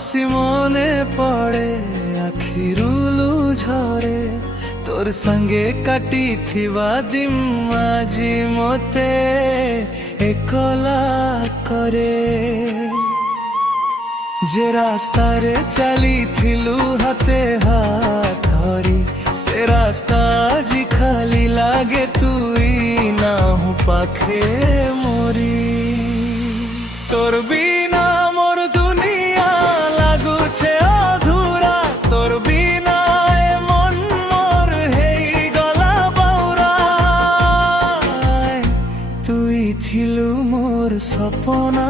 हसी मने पड़े आखिरु लुझरे तोर संगे काटी थिबा दिन आजी मते एकला करे जे रास्ता रे चली थिलु हाथे हाथ धरी से रास्ता जी खाली लागे तुई ना हूँ पाखे मोरी तोर बिना मोर दुनिया लागू छे अधूरा तोर बिना ए मन मोर हेई गला बाउरा तुई थिलु मोर सपना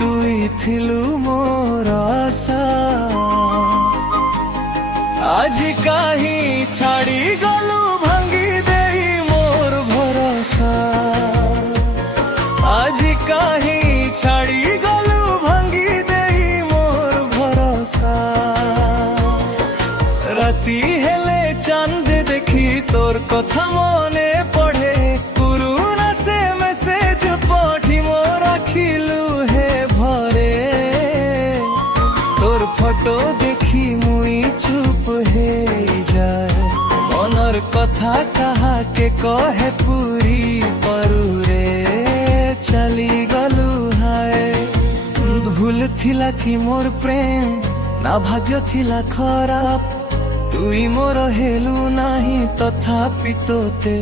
तुई थिलु मोर आशा आज काही छाड़ी गलु भांगी देई मोर भरोसा आज काही छाड़ी गलु भांगी देई मोर भरोसा राती हेले चांद देखी तोर कथा मने पड़े पुरुना से मेसेज पठी मोर आखिलु हे भरे तोर फोटो देखी मुई चुप हे जाए मनर कथा कहा के कहे पूरी परू रे चली गलु हाय भूल थिला कि मोर प्रेम ना भाग्य थिला खराब तुई मोर हेलु नाही तथापि तोते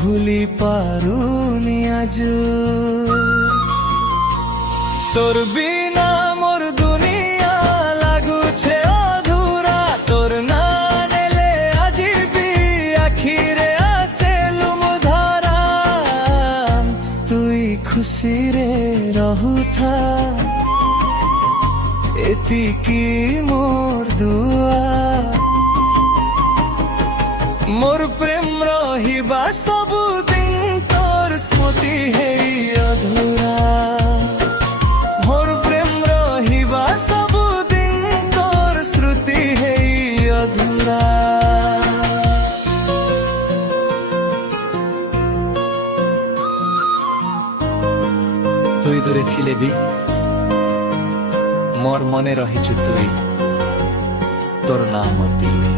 भूली पारुनी आज तोर बिना मोर दुनिया लागू छे अधूरा तोर ना नेले आजी भी आखिरे आसेलु मुधारा तुई खुशी रे रहू था एतिकी मोर दुआ मोर प्रेम रहिबा सबु दिन तोर स्मृति है अधूरा मोर प्रेम रहिबा सबु दिन तोर स्मृति है अधूरा तुई दूरे थिले भी मोर मने रहिछु तुई तोर नाम दिले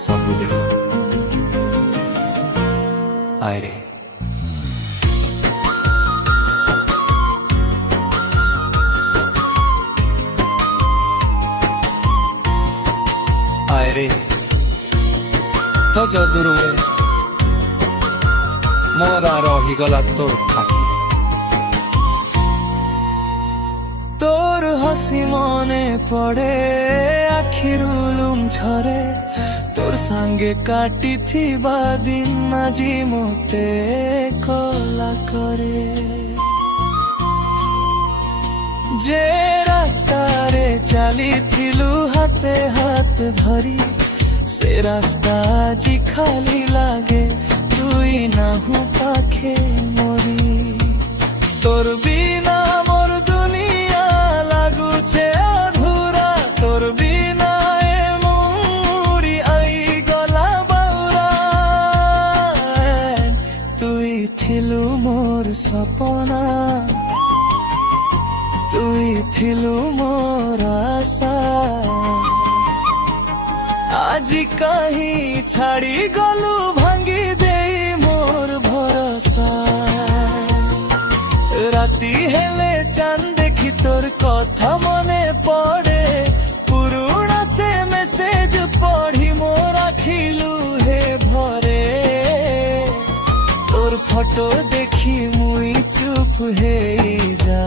सबु दिन आए रे आए रे तो जदुरु मोरा रही गला तोर आखि तोर हसी मने पड़े आखिरु लुम झरे तोर संगे काटी थिबा दिन आजी मोते कला करे जे रास्ता रे चली थिलु हाथे हाथ धरी से रास्ता जी खाली लागे तुई ना हूँ पाखे मोरी तोर बिना मोर दुनिया लागू छे अधूरा तोर बिना ए मोरी आई गला बाउरा तुई थिलु मोर सपना तुई थिलु मोर आशा आज काही छाड़ी गलु भांगी देई मोर भरोसा राती हेले चांद देखी तोर कथा मने पड़े पुरुना से मेसेज पढ़ी मोर आखिलु हे भरे तोर फोटो देखी मुई चुप हे जा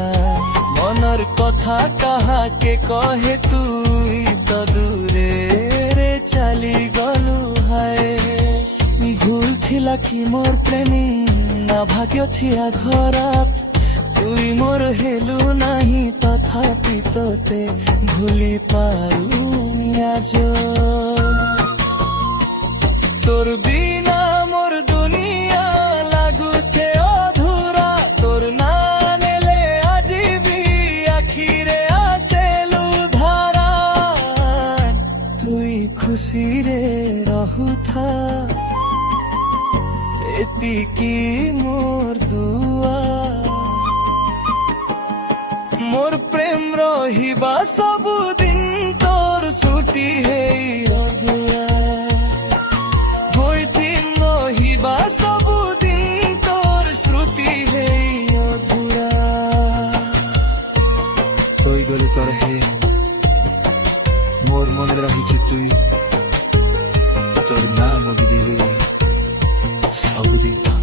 मनर कथा कहा के कहे तुई तो दूरे रे चली गलु हाय भूल थिला कि मोर प्रेमी ना भाग्य थिया खराब तुई मोर हेलु नाही तथापि तोते भूली पारू आज तोर बिना मोर दुनिया लागू छे अधूरा तोर ना नेले आजी भी आखिरे आसेलु धारा तुई खुशी रे रहू था एतिकी मोर दुआ मोर प्रेम रहिबा सबुदिन तोर छुटी हेई अधूरा होइथिन रहिबा सबुदिन तोर स्मृति हेई अधूरा तोई गली तोर हे मोर मन रहिछु तुई तोर नाम देबे सबुदिन